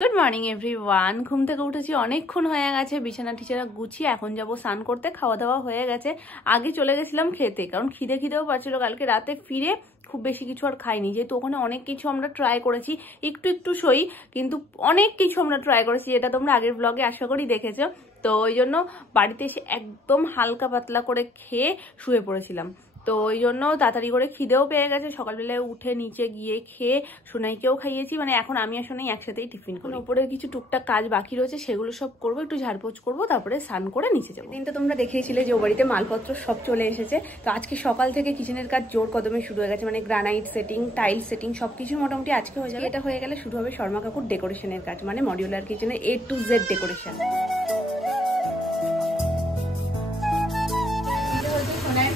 Good morning everyone. ঘুম থেকে উঠেছি, অনেকক্ষণ হয়ে গেছে, বিছানা টিছানা গুছিয়ে এখন যাব স্নান করতে। খাওয়া দাওয়া হয়ে গেছে, আগে চলে গেছিলাম খেতে, কারণ খিদেও পাচ্ছিল। কালকে রাতে ফিরে খুব বেশি কিছু আর খাইনি, যেহেতু ওখানে অনেক কিছু আমরা ট্রাই করেছি। একটু সই, কিন্তু অনেক কিছু আমরা ট্রাই করেছি, যেটা তোমরা আগের ব্লগে আশা করি দেখেছো। তো ওই জন্য বাড়িতে এসে একদম হালকা পাতলা করে খেয়ে শুয়ে পড়েছিলাম। তো ওই জন্য তাড়াতাড়ি করে খিদেও পেয়ে গেছে, সকালবেলায় উঠে নিচে গিয়ে খেয়ে সোনাইকেও খাইয়েছি। মানে এখন আমি আর সোনাই একসাথেই টিফিন করি। উপরের কিছু টুকটাক কাজ বাকি রয়েছে, সেগুলো সব করবো, একটু ঝাড়পোছ করবো, তারপরে স্নান করে নিচে যাবো। দিনটা তোমরা দেখিয়েছিলে যে ও বাড়িতে মালপত্র সব চলে এসেছে। তো আজকে সকাল থেকে কিচেনের কাজ জোর কদমে শুরু হয়ে গেছে, মানে গ্রানাইট সেটিং, টাইল সেটিং সবকিছু মোটামুটি আজকে হয়ে যাবে। এটা হয়ে গেলে শুরু হবে শর্মা কাকুর ডেকোরেশনের কাজ, মানে মডিউলার কিচেনের A to Z ডেকোরেশন।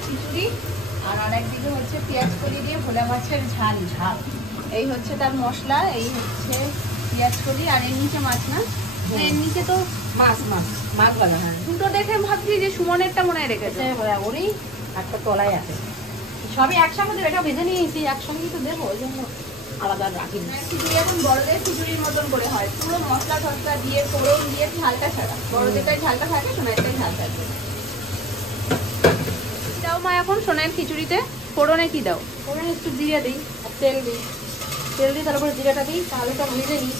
খিচুড়ি আর আরেকদিকে হচ্ছে পেঁয়াজ কলি দিয়ে ভোলা মাছের ঝাল। এই হচ্ছে তার মশলা, এই হচ্ছে পেঁয়াজ কলি, আর এর নিচে মাছ না, এর নিচে তো মাছ বলা হয়। দুটো দেখে ভাবছি যে সুমনেরটা মনে রেখেছে, ওরই একটা তলায় আছে, সবই একসঙ্গে দেবো। এটা ভেজে নিয়েছি, একসঙ্গেই তো দেবো, ওই জন্য আলাদা রাখি। খিচুড়ি এখন বড়দের খিচুড়ির মতন করে হয়, পুরো মশলা টসলা দিয়ে ফোড়ন দিয়ে ঝালটা ছাড়া। বড়দেরটাই ঝালটা থাকে, সোনাইটাই ঝাল থাকবে। দাও মা এখন সোনাইয়ের খিচুড়িতে ফোড়নে কি দাও? ফোড়নে একটু জিরে দিই আর তেল দিই, তারপরে জিরাটা দিই, আলুটা ভেজে নিই,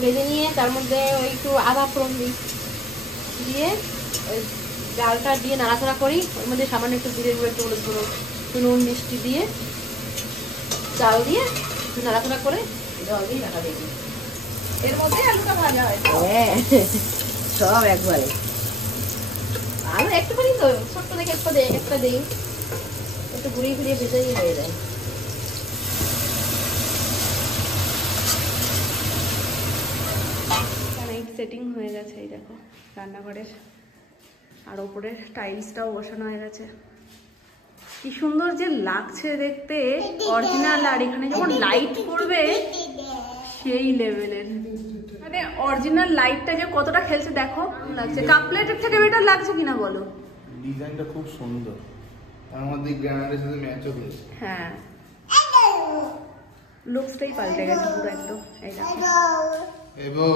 ভেজে নিয়ে তার মধ্যে ওই একটু আদা ফোড়ন দিই, দিয়ে ওই ডালটা দিয়ে নাড়াচাড়া করি। ওর মধ্যে সামান্য একটু জিরে গুঁড়ো, একটু হলুদ গুঁড়ো, একটু নুন মিষ্টি দিয়ে চাল দিয়ে একটু নাড়াচাড়া করে জল দিয়ে ঢাকা দিয়ে দিই। এর মধ্যে আলুটা ভাজা হয়? হ্যাঁ, সব একবারে। আলু একটুখানি তো ছোট্ট দেখে একটা দিই, একটু ঘুরিয়ে ঘুরিয়ে ভেজে দিয়ে হয়ে যায়। সেটিং হয়ে গেছে, এই দেখো রান্নাঘরের, আর ওপরের টাইলসটাও বসানো হয়ে গেছে। কি সুন্দর যে লাগছে দেখতে, অরিজিনাল। আর এখানে যখন লাইট পড়বে সেই লেভেলের, মানে অরিজিনাল লাইটটা যে কতটা খেলছে দেখো, লাগছে কাপ প্লেটের থেকে বেটার লাগছে কিনা বলো? ডিজাইনটা খুব সুন্দর, তার মধ্যে গ্রানাইটের সাথে ম্যাচও হয়েছে। হ্যাঁ, লুকসটাই পাল্টে গেছে পুরো একদম। এই দেখো, এবং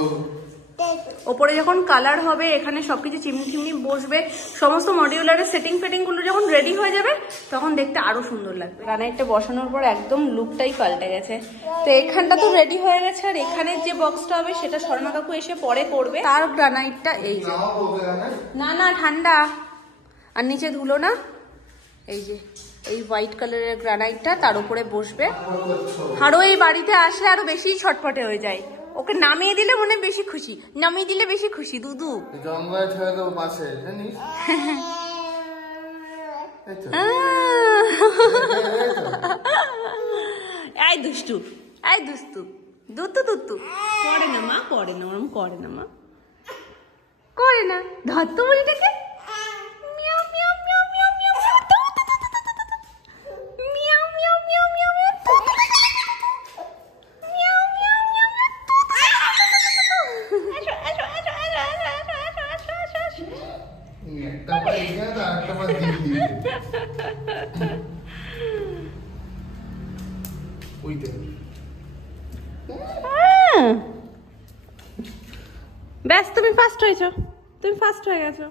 ওপরে যখন কালার হবে, এখানে সবকিছু চিমনি চিমনি বসবে, সমস্ত মডিউলারের সেটিং ফেটিং গুলো যখন রেডি হয়ে যাবে, তখন দেখতে আরো সুন্দর লাগবে। গ্রানাইটটা বসানোর পর একদম লুকটাই পাল্টে গেছে। তো এখানটা তো রেডি হয়ে গেছে, আর এখানের যে বক্সটা হবে সেটা শর্মা কাকু এসে পরে করবে। তার গ্রানাইটটা এই যে, না ঠান্ডা, আর নিচে ধুলো না, এই যে এই হোয়াইট কালারের গ্রানাইটটা তার উপরে বসবে। আরো এই বাড়িতে আসলে আরো বেশি ছটফটে হয়ে যায়। ওকে নামিয়ে দিলে মনে বেশি খুশি, নামিয়ে দিলে বেশি খুশি। দুদু জঙ্গলে ছেড়ে দেবো পাশে, জানিস? এই দুষ্টু, এই দুস্তু, দুতু করে না মা, করে না, ওরম করে না মা, করে না। ধর তো বলিটাকে, মিয়াও মিয়াও মিয়াও মিয়াও মিয়াও মিয়াও মিয়াও মিয়াও মিয়াও মিয়াও। একটা পা এগিয়ে তো আরেকটা পা দিয়ে দিবি। ওইটা ব্যাস, তুমি ফার্স্ট হয়েছো, তুমি ফার্স্ট হয়ে গেছো।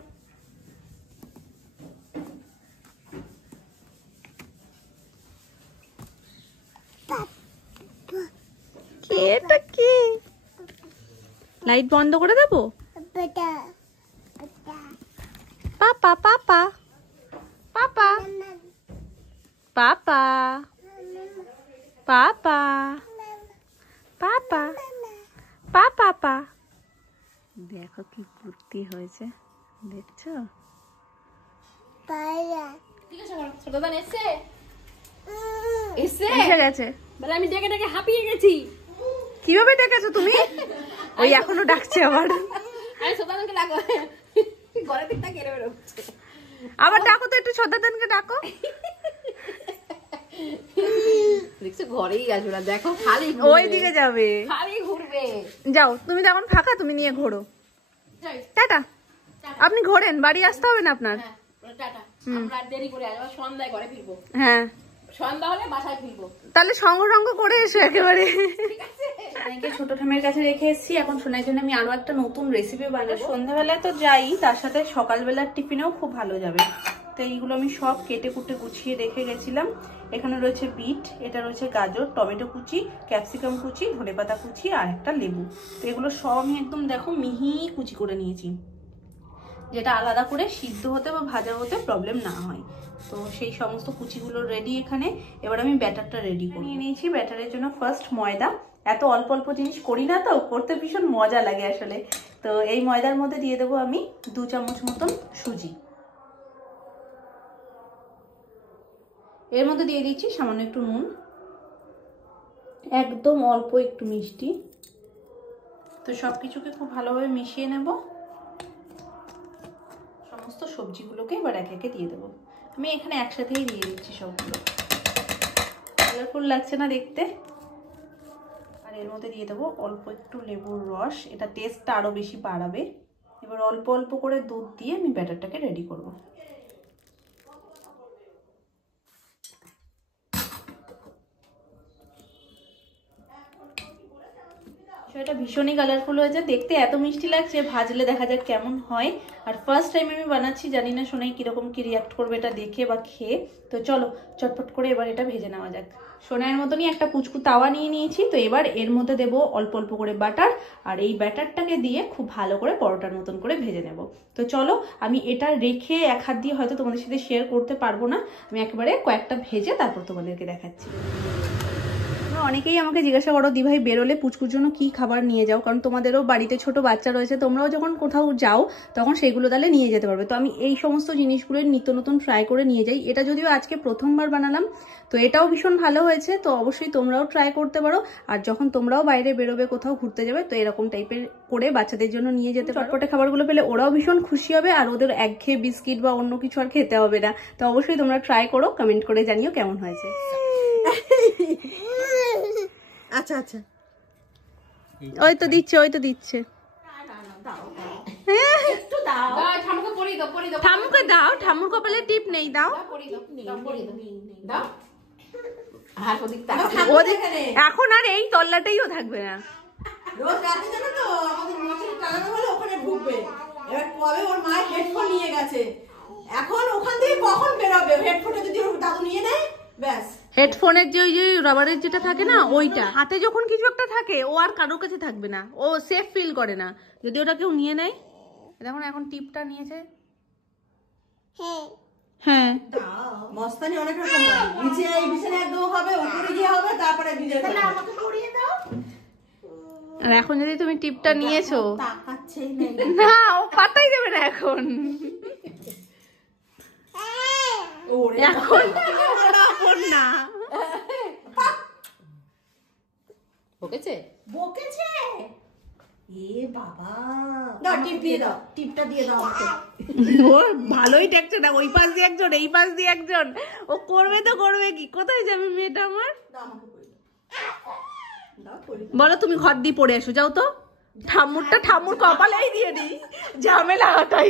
কে এটা, কে? লাইট বন্ধ করে দেবো? পাপা পাপা পাপা পাপা পাপা পাপা পাপা। দেখো কি বুদ্ধি হয়েছে, দেখছো? এসে গেছে, আমি ডেকে ডেকে হাঁপিয়ে গেছি। কিভাবে ডেকেছো তুমি? ওই এখনো ডাকছে আবার। আবার ডাকো তো, একটু শ্রদ্ধাদানকে ডাকো। দেখছো ঘরেই আসবে না, দেখো খালি ওই দিকে যাবে, খালি ঘুরবে। যাও, তুমি তো এখন ফাঁকা, তুমি নিয়ে ঘোরো। টাটা। আপনি ঘোরেন, বাড়ি আসতে হবে না আপনার। টাটা, আমরা দেরি করে আসবো, সন্ধ্যায় ঘরে ফিরবো। হ্যাঁ, সন্ধ্যা হলে বাসায় ফিরবো। তাহলে সঙ্গ করে এসো একেবারে। সোনাইকে ছোট ঠামের কাছে রেখে এসেছি, এখন সোনাইয়ের জন্য আমি আরো একটা নতুন রেসিপি বানাবো। সন্ধ্যাবেলায় তো যাই, তার সাথে সকালবেলার টিফিনেও খুব ভালো যাবে। তো এইগুলো আমি সব কেটে কুটে গুছিয়ে রেখে গেছিলাম। এখানে রয়েছে বিট, এটা রয়েছে গাজর, টমেটো কুচি, ক্যাপসিকাম কুচি, ধনেপাতা কুচি আর একটা লেবু। তো এগুলো সব আমি একদম দেখো মিহি কুচি করে নিয়েছি, যেটা আলাদা করে সিদ্ধ হতে বা ভাজা হতে প্রবলেম না হয়। তো সেই সমস্ত কুচিগুলো রেডি এখানে। এবার আমি ব্যাটারটা রেডি করে নিয়েছি। ব্যাটারের জন্য ফার্স্ট ময়দা। এত অল্প অল্প জিনিস করি না, তো করতে ভীষণ মজা লাগে আসলে। তো এই ময়দার মধ্যে দিয়ে দেবো আমি 2 চামচ মতন সুজি। এর মধ্যে দিয়ে দিচ্ছি সামান্য একটু নুন, একদম অল্প একটু মিষ্টি। তো সব কিছুকে খুব ভালোভাবে মিশিয়ে নেব। সমস্ত সবজিগুলোকে এবার একে একে দিয়ে দেবো। আমি এখানে একসাথেই দিয়ে দিচ্ছি সবগুলো। কালারফুল লাগছে না দেখতে? আর এর মধ্যে দিয়ে দেবো অল্প একটু লেবুর রস, এটা টেস্টটা আরও বেশি বাড়াবে। এবার অল্প অল্প করে দুধ দিয়ে আমি ব্যাটারটাকে রেডি করব। এটা ভীষণই কালারফুল হয়েছে, দেখতে এত মিষ্টি লাগছে, ভাজলে দেখা যাক কেমন হয়। আর ফার্স্ট টাইম আমি বানাচ্ছি, জানি না সোনাই কিরকম কি রিয়াক্ট করবে এটা দেখে বা খেয়ে। তো চলো চটপট করে এবার এটা ভেজে নেওয়া যাক। সোনাইয়ের মতনই একটা কুচকু তাওয়া নিয়ে নিয়েছি। তো এবার এর মধ্যে দেবো অল্প অল্প করে বাটার, আর এই ব্যাটারটাকে দিয়ে খুব ভালো করে পরোটার মতন করে ভেজে নেব। তো চলো, আমি এটা রেখে এক হাত দিয়ে হয়তো তোমাদের সাথে শেয়ার করতে পারবো না, আমি একেবারে কয়েকটা ভেজে তারপর তোমাদেরকে দেখাচ্ছি। অনেকেই আমাকে জিজ্ঞাসা করো দিভাই বেরোলে পুচকুর জন্য কি খাবার নিয়ে যাও, কারণ তোমাদেরও বাড়িতে ছোট বাচ্চা রয়েছে, তোমরাও যখন কোথাও যাও তখন সেইগুলো তাহলে নিয়ে যেতে পারবে। তো আমি এই সমস্ত জিনিসগুলো নিত্য নতুন ট্রাই করে নিয়ে যাই। এটা যদিও আজকে প্রথমবার বানালাম, তো এটাও ভীষণ ভালো হয়েছে। তো অবশ্যই তোমরাও ট্রাই করতে পারো। আর যখন তোমরাও বাইরে বেরোবে কোথাও ঘুরতে যাবে, তো এরকম টাইপের করে বাচ্চাদের জন্য নিয়ে যেতে পারো। চটপটে খাবারগুলো পেলে ওরাও ভীষণ খুশি হবে, আর ওদের একঘেয়ে বিস্কিট বা অন্য কিছু আর খেতে হবে না। তো অবশ্যই তোমরা ট্রাই করো, কমেন্ট করে জানিও কেমন হয়েছে। আচ্ছা আচ্ছা, ওই তো দিচ্ছে, ওই তো দিচ্ছে। ঠামুকে দাও, ঠামুর কপালে টিপ নেই, দাও। এখন আর এই তল্লাটাইও থাকবে না। রোজ রাতে জানো তো আমাদের মশারি টানানো হলে ওখানে ঢুকবে। এবার কবে ওর মায়ের হেডফোন নিয়ে গেছে, এখন ওখান থেকে কখন বেরোবে? হেডফোনটা যদি ওর দাদু নিয়ে নেয় ব্যাস। হেডফোনের যে ওই যে রাবারের যেটা থাকে না, ওইটা হাতে যখন কিছু একটা থাকে ও আর কারোর কাছে থাকবে না, ও সেফ ফিল করে না যদি ওটা কেউ নিয়ে নেয়। দেখুন এখন টিপটা নিয়েছে। হ্যাঁ মস্তানি অনেক রকম হয়, নিচে এই বিছানা একদম হবে, উপরে গিয়ে হবে, তারপরে নিজে তাহলে আমাকে পরিয়ে দাও। আর এখন যদি তুমি টিপটা নিয়েছো, তাকাচ্ছেই না ও পাতাই দেবে না এখন। এখন না বকেছে বকেছে। এ বাবা, দাও টিপ দিয়ে দাও, টিপটা দিয়ে দাও আমাকে। ও ভালোই টেকছে না, ওই পাশ দিয়ে একজন এই পাশ দিয়ে একজন, ও করবে তো করবে কি, কোথায় যাবে মেয়েটা আমার? বলো তুমি ঘর দিয়ে পড়ে এসো, যাও তো। ঠাম্মুরটা ঠাম্মুর কপালেই দিয়ে দিই, ঝামেলা তাই।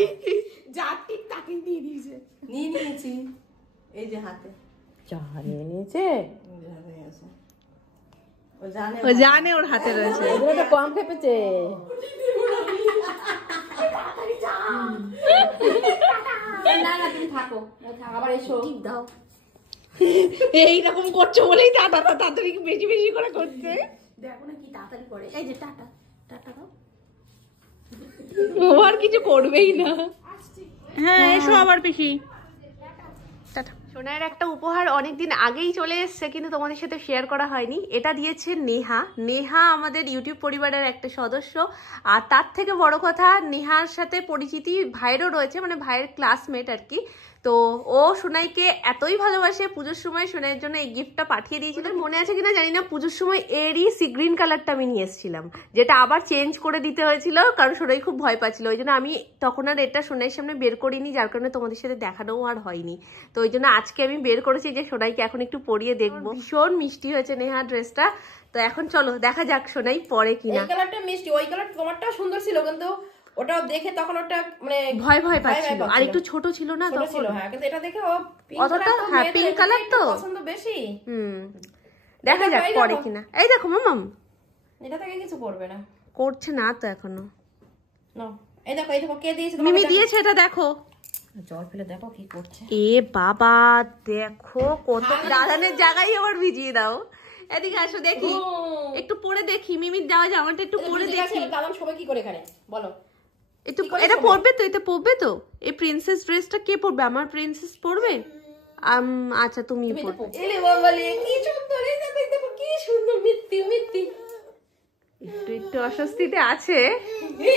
যা টিপ তাকে দিয়ে দিয়েছে, নিয়ে নিয়েছি এই যে হাতে। নিয়ে নিয়েছে, ও জানে ওর হাতে রয়েছে। এগুলো তো কম খেপেছে। না না তুমি থাকো, আবার এসো। টিপ দাও। এইরকম করছো বলেই টাটা তাড়াতাড়ি বেশি বেশি করে করছে। দেখো না কি তাড়াতাড়ি করে। এই যে টাটা টাটা দাও। ও আর কিছু করবেই না। হ্যাঁ এসো আবার পিসি। সোনার একটা উপহার অনেকদিন আগেই চলে এসছে, কিন্তু তোমাদের সাথে শেয়ার করা হয়নি। এটা দিয়েছে নেহা। নেহা আমাদের ইউটিউব পরিবারের একটা সদস্য, আর তার থেকে বড় কথা নেহার সাথে পরিচিতি ভাইয়েরও রয়েছে, মানে ভাইয়ের ক্লাসমেট আর কি। তো ও সোনাইকে এতই ভালোবাসে, পুজোর সময় সোনাইয়ের জন্য এই গিফটটা পাঠিয়ে দিয়েছিল। মনে আছে কিনা জানি না, পুজোর সময় এরই সি গ্রিন কালারটা আমি নিয়ে এসেছিলাম, যেটা আবার চেঞ্জ করে দিতে হয়েছিল কারণ সোনাই খুব ভয় পাচ্ছিল। ওই জন্য আমি তখন আর এটা সোনাইয়ের সামনে বের করিনি, যার কারণে তোমাদের সাথে দেখানোও আর হয়নি। তো ওই জন্য আজকে আমি বের করেছি যে সোনাইকে এখন একটু পরিয়ে দেখবো। ভীষণ মিষ্টি হয়েছে নেহা ড্রেসটা। তো এখন চলো দেখা যাক সোনাই পরে কিনা। এই কালারটা মিষ্টি, ওই কালার তোমারটাও সুন্দর ছিল, কিন্তু ওটা দেখে তখন ওটা মানে ভয় ভয় পাচ্ছিল, আর একটু ছোট ছিল না ছোট তখন। ছিল, হ্যাঁ, কিন্তু এটা দেখে ও অতটা, হ্যাঁ, পিঙ্ক কালার তো পছন্দ বেশি। দেখা যাক পরে কিনা। এই দেখো মামাম, এটা থেকে কিছু করবে না, করছে না তো এখনো। নাও এই দেখো কে দিয়েছে? মিমি দিয়েছে, এটা দেখো। জল ফেলে দেখো কি করছে। এ বাবা দেখো কত, দাদানের জায়গায় আবার ভিজিয়ে দাও। এদিকে আসো দেখি, একটু পরে দেখি মিমির দেওয়া জামাটা একটু পরে দেখি। দাদাম সবাই কি করে এখানে বলো একটু, এটা পরবে তো, এটা পরবে তো। এই প্রিন্সেস ড্রেসটা কে পরবে? আমার প্রিন্সেস পরবে? আচ্ছা তুমি পরবে। এলে বাবালে কি সুন্দর, এই দেখো দেখো কি সুন্দর, মিত্তি মিত্তি। একটু অস্বস্তিতে আছে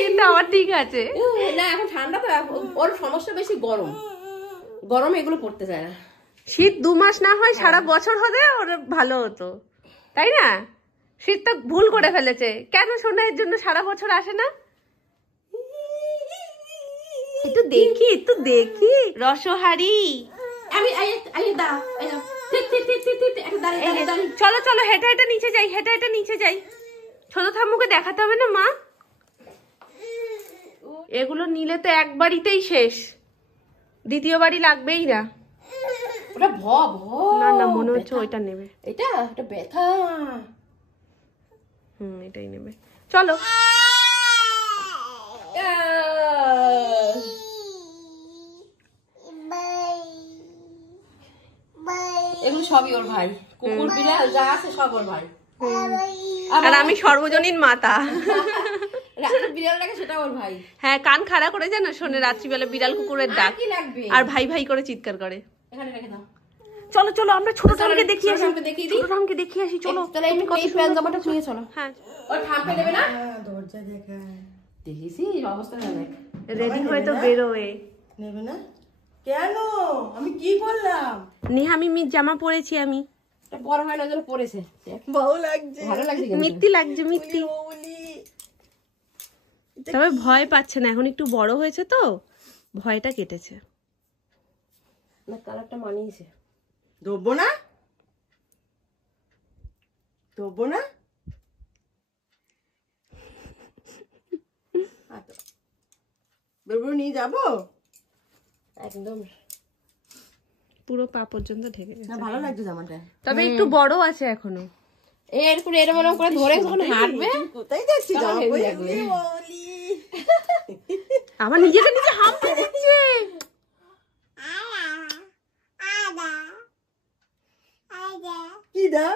কিন্তু আমার ঠিক আছে। না এখন ঠান্ডা তো, ওর সমস্যা বেশি গরম, গরমে এগুলো পড়তে চায় না। শীত 2 মাস না হয় সারা বছর হলে ওর ভালো হতো, তাই না? শীত তো ভুল করে ফেলেছে। কেন সোনা এর জন্য সারা বছর আসে না? একটু দেখি, একটু দেখি রসহারি। আমি দাঁড়া, চলো চলো, হেঁটে হেঁটে নিচে যাই, হেঁটে হেঁটে নিচে যাই। ছোট ঠাম্মুকে দেখাতে হবে না মা? এগুলো নিলে তো একবারিতেই শেষ, দ্বিতীয় বাড়ি লাগবেই না। ওটা না না, মনে হচ্ছে ওইটা নেবে। এটা ব্যথা। এটাই নেবে। চলো এগুলো সবই ওর ভাই, কুকুর বিড়াল যা আছে সব ওর ভাই। আর আমি সর্বজনীন মাতা। বিড়ালটাকে সেটা ওর ভাই। হ্যাঁ, কান খাড়া করে জানো শোনে রাত্রিবেলা বিড়াল কুকুরের ডাক, কি লাগবে? আর ভাই ভাই করে চিৎকার করে। এখানে রেখে দাও। চলো চলো, আমরা ছোট ঠামকে দেখিয়ে আসি, দেখিয়ে দিই, ছোট ঠামকে দেখিয়ে আসি। চলো তাহলে এই প্যান্ট জামাটা নিয়ে চলো। হ্যাঁ, ওর ঠাম্পে নেবে না? দরজা দেখায় দেখিসি অবস্থা দেখ। রেডি হয়ে তো বেরোয়। নেবে না কেন? আমি কি করলাম? নেহা মিমির জামা পরেছি আমি। এটা বড় হয় না যেন পড়েছে, ভালো লাগছে, ভালো লাগছে কিন্তু। মিত্তি লাগছে, মিত্তি। তবে ভয় পাচ্ছে না, এখন একটু বড় হয়েছে তো ভয়টা কেটেছে। না কালারটা মানিয়েছে। দেবো না, দেবো না। বেরবো নিয়ে যাবো একদম পুরো পা পর্যন্ত ঢেকে গেছে। না, ভালো লাগছে জামাটা, তবে একটু বড় আছে এখনো। এরকম এরকম করে ধরে যখন হাঁটবে, কোথায় যাচ্ছি জামা পরে? আমার নিজেকে নিজে হাঁপতে দিচ্ছে। কি দা